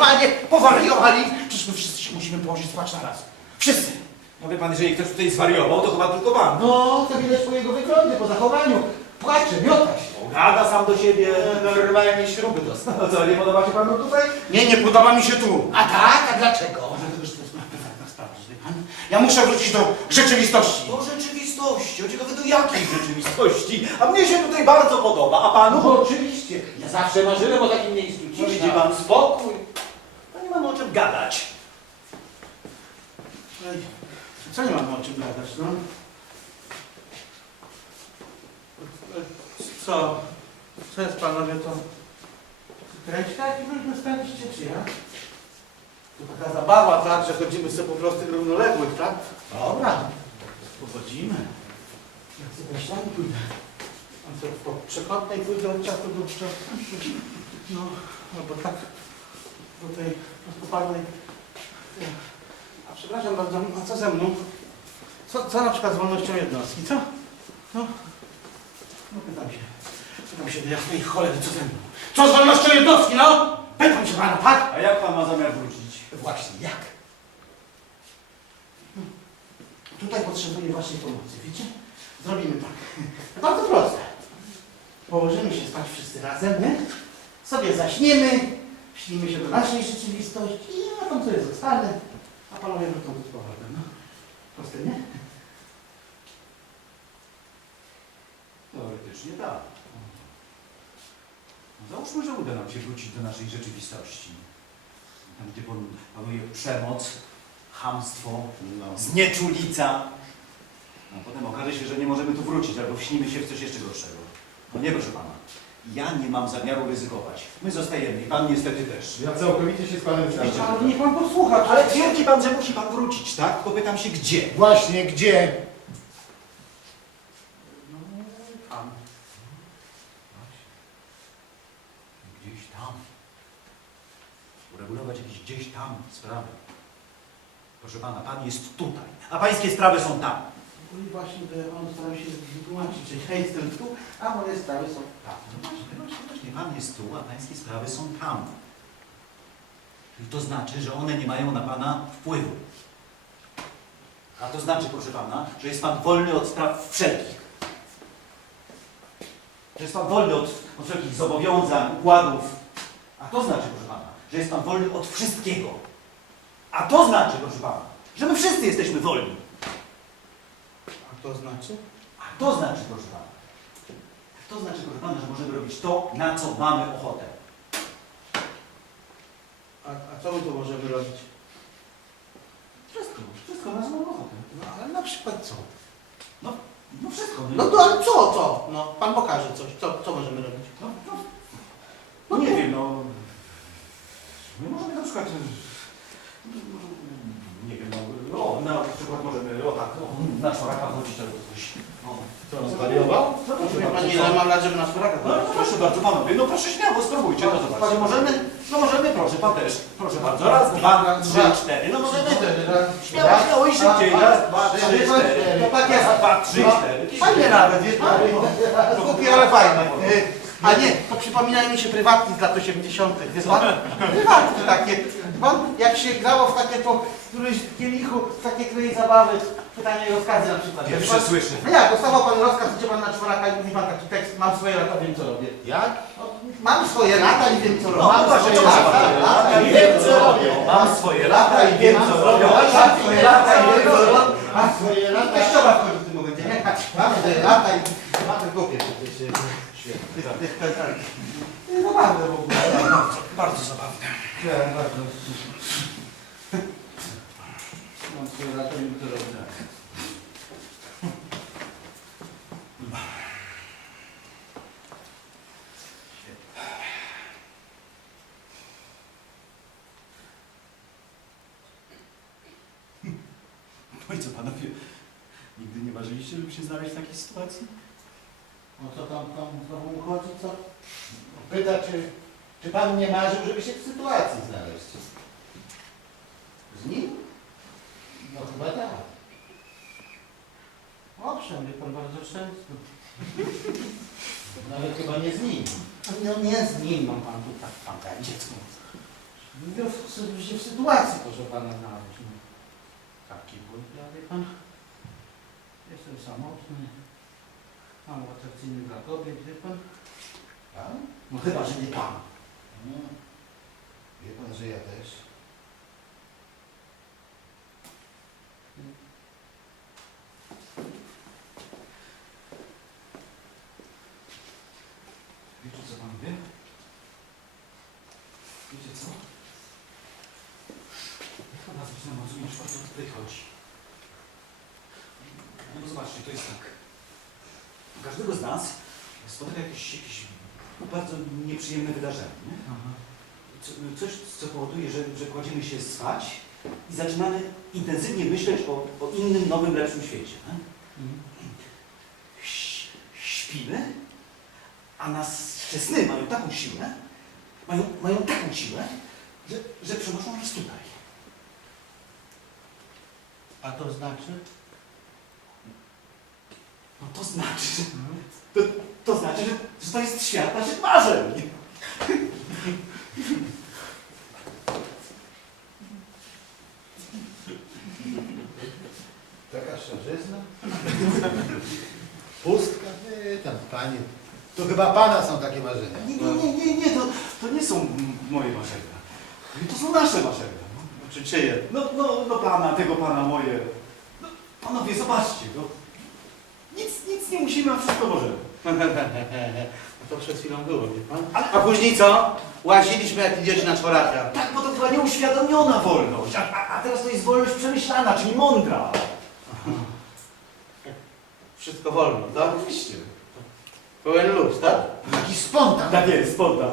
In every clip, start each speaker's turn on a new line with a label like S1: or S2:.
S1: normalnie powariowali? Przecież my wszyscy się musimy położyć spać na raz. Wszyscy.
S2: No wie pan, jeżeli ktoś tutaj zwariował, to chyba tylko pan.
S3: No, to widać po jego wyglądzie, po zachowaniu. Płacze, miota się.
S2: Gada sam do siebie.
S3: Normalnie śruby dostał.
S2: No co, nie podoba się panu tutaj?
S1: Nie, nie podoba mi się tu.
S3: A tak? A dlaczego?
S1: Dlatego, że to jest prywatna sprawa, wie pan. Ja muszę wrócić do rzeczywistości.
S2: Do rzeczywistości. O ciekawe do jakiej rzeczywistości? A mnie się tutaj bardzo podoba. A panu?
S3: No oczywiście. Ja zawsze marzyłem o takim miejscu.
S2: No widzi pan, spokój. Nie mamy o czym gadać.
S1: Co nie mamy o czym gadać, no? Co? Co jest panowie to? Kręci taki różny stędzicie, czy ja? To taka zabawa, tak, że chodzimy sobie po prostu równoległych, tak? Dobra, pochodzimy. Ja sobie myślami pójdę. A co, po przekątnej pójdę od czasu do czasu? No, no bo tak do tej prostopadłej... A przepraszam bardzo, a co ze mną? Co, co na przykład z wolnością jednostki, co? No, no pytam się. Pytam się do jasnej cholery, co ze mną? Co z wolnością jednostki, no? Pytam się pana, tak?
S2: A jak pan ma zamiar wrócić?
S1: Właśnie, jak? Hmm. Tutaj potrzebuję waszej pomocy, wiecie? Zrobimy tak. Bardzo proste. Położymy się spać wszyscy razem, nie? Sobie zaśniemy, śnimy się do naszej rzeczywistości i ja tam sobie zostanę, a panowie wrócą z powrotem, no. Proste, nie?
S2: Teoretycznie tak. No załóżmy, że uda nam się wrócić do naszej rzeczywistości. Tam, gdzie pan- panuje przemoc, chamstwo, znieczulica. A potem okaże się, że nie możemy tu wrócić, albo wśnimy się w coś jeszcze gorszego. No nie, proszę pana. Ja nie mam zamiaru ryzykować. My zostajemy i pan niestety też.
S4: Ja całkowicie się z panem zgadzam.
S1: Ale niech pan posłucha,
S2: Ale twierdzi pan, że musi pan wrócić, tak? Tylko pytam się gdzie?
S4: Właśnie, gdzie?
S1: No, tam.
S2: Gdzieś tam. Uregulować jakieś gdzieś tam sprawy. Proszę pana, pan jest tutaj, a pańskie sprawy są tam.
S1: No i właśnie on starał się wytłumaczyć, że ja jestem tu, a moje sprawy są tam.
S2: No właśnie, właśnie, właśnie. Pan jest tu, a pańskie sprawy są tam. Czyli to znaczy, że one nie mają na pana wpływu. A to znaczy, proszę pana, że jest pan wolny od spraw wszelkich. Że jest pan wolny od, od wszelkich zobowiązań, układów. A to znaczy, proszę pana, że jest pan wolny od wszystkiego. A to znaczy, proszę pana, że my wszyscy jesteśmy wolni.
S1: A to znaczy?
S2: A to znaczy, proszę pana, to znaczy, proszę pana, że możemy robić to, na co mamy ochotę.
S1: A, a co my tu możemy robić?
S2: Wszystko, wszystko, na co mamy ochotę.
S1: No ale na przykład co?
S2: No, no wszystko.
S1: No to ale co, co? No pan pokaże coś, co, co możemy robić?
S2: No, no, no nie wiem, no. My możemy na przykład. Nie wiem, no. O, na przykład możemy, o tak, o, na czworaka chodzić albo coś. O.
S4: Co, on zwariował?
S2: No proszę
S1: Wie
S2: bardzo.
S1: mam lat, żeby na czworaka
S2: No, no proszę bardzo panowie, no proszę śmiało, spróbujcie, no zobaczcie.
S1: Panie,
S2: Możemy, no możemy, proszę, pan też. Proszę bardzo, raz, dwa, trzy, cztery, no możemy. Śmiało, śmiało i szybciej, raz, dwa, trzy, cztery.
S1: No tak jest.
S2: Dwa, trzy,
S1: No,
S2: cztery.
S1: Fajnie nawet, wie pan? Głupie, ale fajne. A nie, to przypominają mi się prywatki z lat 80. Wie pan? Prywatki takie. Pan, jak się grało w takie po którymś kielichu, w takie której zabawy, pytania i rozkazy na przykład. Wie
S2: Pierwsze
S1: pan?
S2: słyszę.
S1: No jak, dostawał pan rozkaz, idzie pan na czworaka i mówi pan taki tekst, mam swoje lata, wiem co robię.
S4: Jak?
S1: No, mam swoje lata i wiem co robię.
S2: No,
S1: Mam
S2: właśnie,
S1: swoje
S2: proszę
S1: lata, i wiem co robię.
S2: Mam swoje lata i wiem co robią.
S1: Mam swoje lata i wiem co robię.
S4: A swoje
S1: Lata teściowa wchodzi w tym momencie, nie? Mam swoje lata i mam głupie przecież. Świetnie. Zabawne w ogóle.
S2: Bardzo zabawne.
S1: Mam swoje lata i co robię.
S2: No i co panowie, nigdy nie marzyliście, żeby się znaleźć w takiej sytuacji?
S4: No co tam, tam co? Pyta, czy, czy pan nie marzył, żeby się w sytuacji znaleźć?
S1: Z nim?
S4: No chyba tak.
S1: Owszem, wie pan bardzo często.
S4: Nawet chyba nie z nim.
S1: No nie zmienił pan tu tak pan tak dziecko. Mówię w, w, w sytuacji, proszę pana znaleźć. No. Taki bój, ja wie pan. Jestem samotny. Mało atrakcyjny dla kobiet, wie pan.
S4: Pan?
S1: No chyba, że nie pan.
S4: No. Wie pan, że ja też.
S2: Wiecie co panowie? Wiecie co? Chyba zaczynam rozumieć, o co tutaj chodzi. No zobaczcie, to jest tak. Każdego z nas spotyka jakieś, jakieś bardzo nieprzyjemne wydarzenie. Nie? Co, coś, co powoduje, że, że kładziemy się spać i zaczynamy intensywnie myśleć o, o innym, nowym, lepszym świecie. Śpimy, a nasze sny mają taką siłę, mają, mają taką siłę, że, że przenoszą nas tutaj.
S1: A to znaczy?
S2: No to znaczy, że, to, to znaczy, że, że to jest świat naszych marzeń.
S4: Taka szarzyzna? Pustka? Nie, tam panie. To chyba pana są takie marzenia.
S2: Nie, nie, nie, nie, nie to, to nie są moje marzenia. To są nasze marzenia. No.
S1: Czy czyje?
S2: No, no, no pana, tego pana, moje. No, panowie, zobaczcie, no. Nic, nic nie musimy, a wszystko możemy.
S1: No to przed chwilą było, wie pan? A później co? Łaziliśmy jak idziesz na czworaka.
S2: Tak, bo to była nieuświadomiona wolność, a, a, a teraz to jest wolność przemyślana, czyli mądra.
S1: Wszystko wolno, tak?
S2: Oczywiście.
S1: Pełen luz, tak?
S4: Taki spontan.
S2: Tak jest, poddam.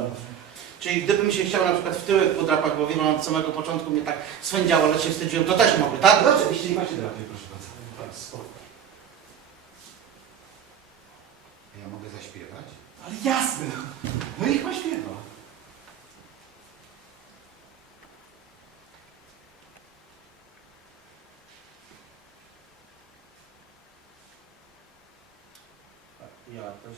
S1: Czyli gdybym się chciał na przykład w tyłek podrapać, bo wiem, od samego początku mnie tak swędziało, ale się wstydziłem, to też mogę, tak?
S2: No oczywiście, nie macie drapie, proszę bardzo.
S4: Ja mogę
S2: Ale jasne, no niech pan śpiewa.
S1: Ja też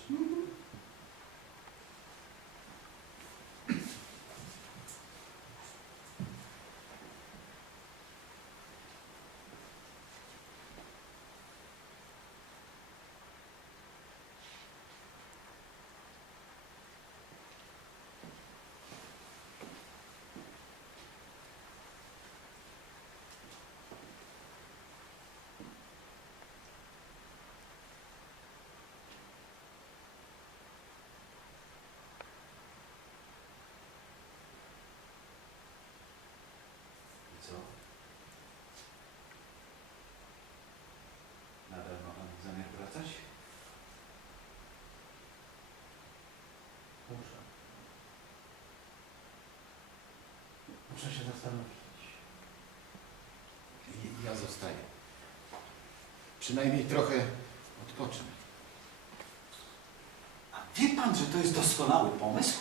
S2: co? Nadal ma pan zamiar wracać?
S1: Muszę. Muszę się zastanowić.
S4: Ja zostaję. Przynajmniej trochę odpocznę.
S2: A wie pan, że to jest doskonały pomysł?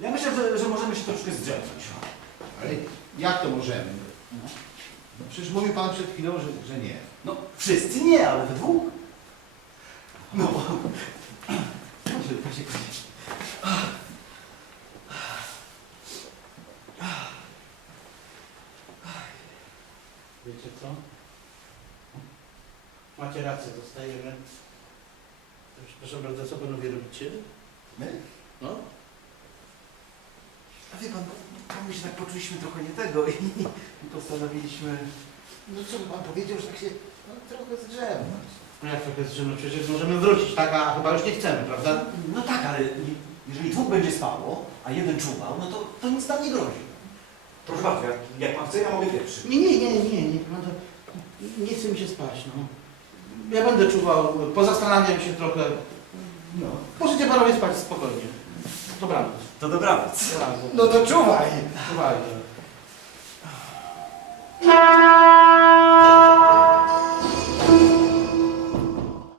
S2: Ja myślę, że, że możemy się troszkę zdrzemnąć.
S4: Ale jak to możemy? No przecież mówił pan przed chwilą, że, że nie.
S2: No, wszyscy nie, ale we dwóch. No bo... Proszę, proszę, proszę.
S1: Wiecie co? Macie rację, zostajemy. Proszę bardzo, co panowie robicie?
S4: My?
S1: No?
S2: A wie pan, bo my się tak poczuliśmy trochę nie tego i, i postanowiliśmy...
S4: No co by pan powiedział, że tak się no, trochę zdrzemnąć?
S1: No jak trochę że no przecież możemy wrócić, tak? A chyba już nie chcemy, prawda?
S2: No tak, ale je- jeżeli dwóch będzie spało, a jeden czuwał, no to, to nic nam nie grozi. Proszę bardzo, jak, jak pan chce, ja mogę pierwszy.
S1: Nie, nie, nie, nie, nie, no to nie chce mi się spać, no. Ja będę czuwał, pozastanawiam się trochę.
S2: No.
S1: Możecie panowie spać spokojnie. Dobranoc.
S2: To dobranoc.
S1: Dobranoc.
S4: No to czuwaj!
S1: Czuwajcie.